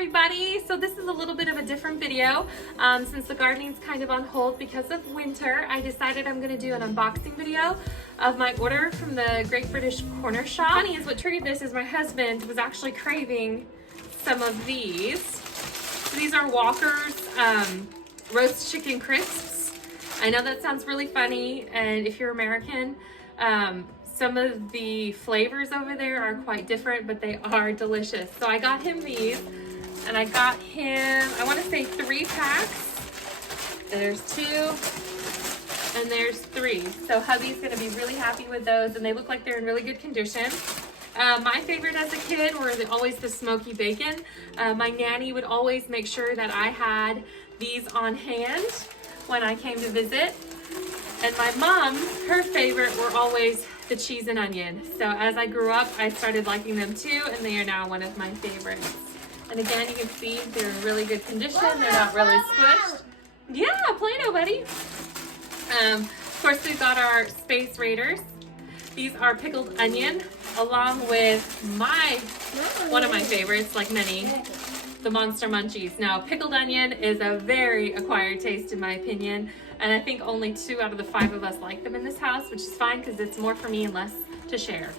everybody. So this is a little bit of a different video. Since the gardening's kind of on hold because of winter, I decided I'm going to do an unboxing video of my order from the Great British Corner Shop. Funny is what triggered this is my husband was actually craving some of these. So these are Walker's roast chicken crisps. I know that sounds really funny, and if you're American, some of the flavors over there are quite different, but they are delicious. So I got him these, and I got him, I want to say 3 packs. There's 2, and there's 3. So hubby's going to be really happy with those, and they look like they're in really good condition. My favorite as a kid were always the smoky bacon. My nanny would always make sure that I had these on hand when I came to visit. And my mom, her favorite were always the cheese and onion. So as I grew up, I started liking them too, and they are now one of my favorites. And again, you can see they're in really good condition. They're not really squished. Yeah, Play-Doh, buddy. Of course, we've got our Space Raiders. These are pickled onion, along with one of my favorites, like many, the Monster Munchies. Now, pickled onion is a very acquired taste in my opinion, and I think only 2 out of the 5 of us like them in this house, which is fine because it's more for me and less to share.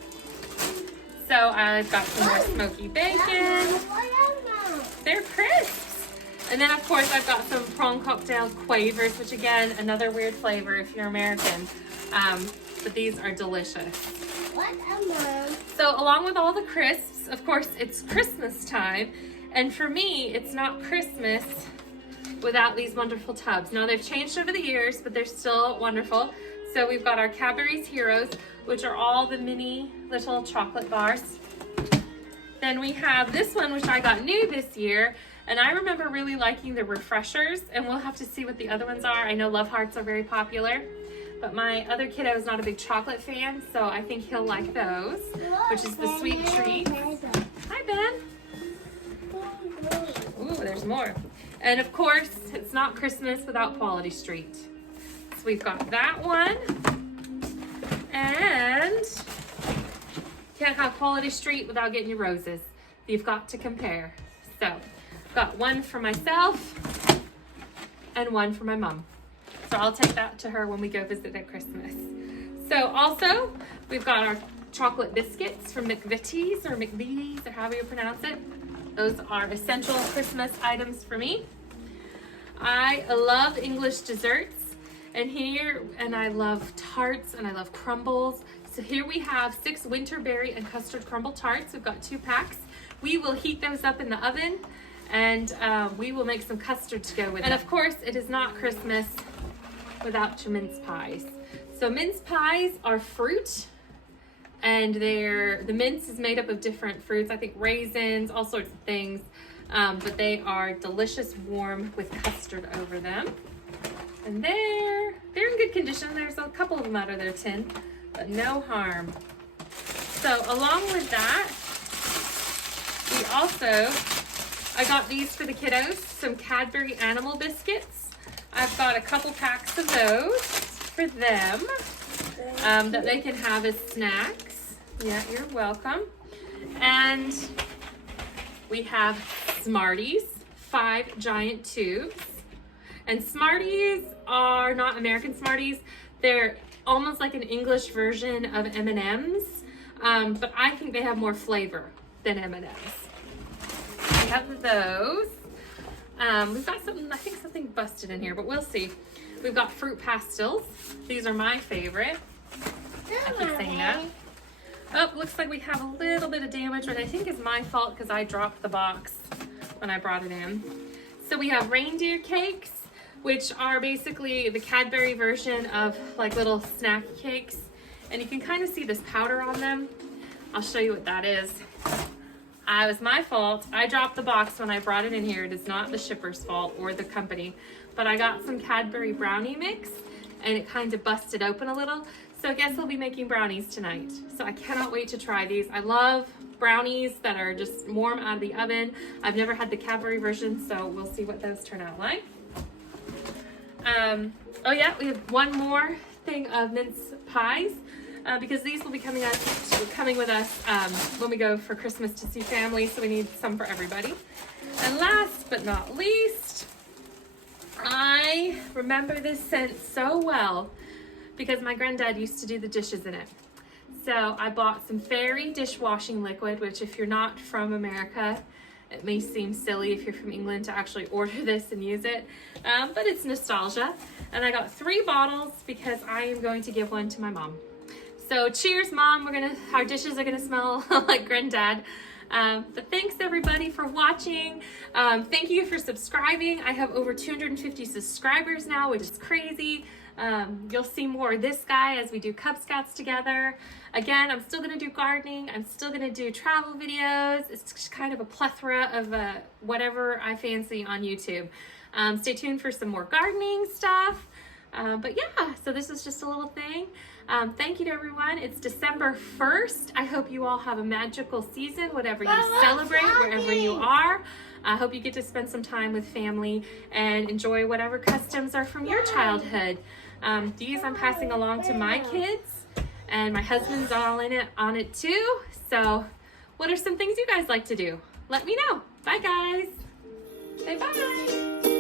So I've got some more smoky bacon. They're crisps. And then of course I've got some prawn cocktail quavers, which again, another weird flavor if you're American. But these are delicious. So along with all the crisps, of course it's Christmas time. And for me, it's not Christmas without these wonderful tubs. Now they've changed over the years, but they're still wonderful. So we've got our Cadbury's Heroes, which are all the mini little chocolate bars. Then we have this one, which I got new this year. And I remember really liking the Refreshers, and we'll have to see what the other ones are. I know Love Hearts are very popular, but my other kiddo is not a big chocolate fan, so I think he'll like those, which is the Sweet Treat. Hi, Ben. Ooh, there's more. And of course, it's not Christmas without Quality Street. So we've got that one. And can't have Quality Street without getting your roses. You've got to compare. So I've got one for myself and one for my mom. So I'll take that to her when we go visit at Christmas. So also, we've got our chocolate biscuits from McVitie's or McVitie's or however you pronounce it. Those are essential Christmas items for me. I love English desserts, and I love tarts, and I love crumbles. So here we have 6 winterberry and custard crumble tarts. We've got 2 packs. We will heat those up in the oven, and we will make some custard to go with it. And of course, it is not Christmas without your mince pies. So mince pies are fruit, and the mince is made up of different fruits. I think raisins, all sorts of things, but they are delicious, warm with custard over them. And they're in good condition. There's a couple of them out of their tin, but no harm. So along with that, I got these for the kiddos, some Cadbury Animal Biscuits. I've got a couple packs of those for them that they can have as snacks. Yeah, you're welcome. And we have Smarties, 5 giant tubes. And Smarties are not American Smarties. They're almost like an English version of M&Ms, but I think they have more flavor than M&Ms. We have those. We've got something busted in here, but we'll see. We've got fruit pastils. These are my favorite. I keep saying that. Oh, looks like we have a little bit of damage, but I think it's my fault because I dropped the box when I brought it in. So we have reindeer cakes, which are basically the Cadbury version of like little snack cakes. And you can kind of see this powder on them. I'll show you what that is. It was my fault. I dropped the box when I brought it in here. It is not the shipper's fault or the company, but I got some Cadbury brownie mix and it kind of busted open a little. So I guess we'll be making brownies tonight. So I cannot wait to try these. I love brownies that are just warm out of the oven. I've never had the Cadbury version, so we'll see what those turn out like. Oh yeah, we have one more thing of mince pies. because these will be coming with us when we go for Christmas to see family, so we need some for everybody. And last but not least, I remember this scent so well because my granddad used to do the dishes in it. So I bought some Fairy dishwashing liquid, which if you're not from America, it may seem silly if you're from England to actually order this and use it, but it's nostalgia. And I got 3 bottles because I am going to give one to my mom. So cheers, Mom. Our dishes are gonna smell like Granddad. But thanks everybody for watching. Thank you for subscribing. I have over 250 subscribers now, which is crazy. You'll see more of this guy as we do Cub Scouts together. Again, I'm still gonna do gardening. I'm still gonna do travel videos. It's just kind of a plethora of whatever I fancy on YouTube. Stay tuned for some more gardening stuff. But yeah, so this is just a little thing. Thank you to everyone. It's December 1st. I hope you all have a magical season, whatever you celebrate, wherever you are. I hope you get to spend some time with family and enjoy whatever customs are from your childhood. These I'm passing along to my kids, and my husband's all in it on it too. So what are some things you guys like to do? Let me know. Bye guys. Say bye.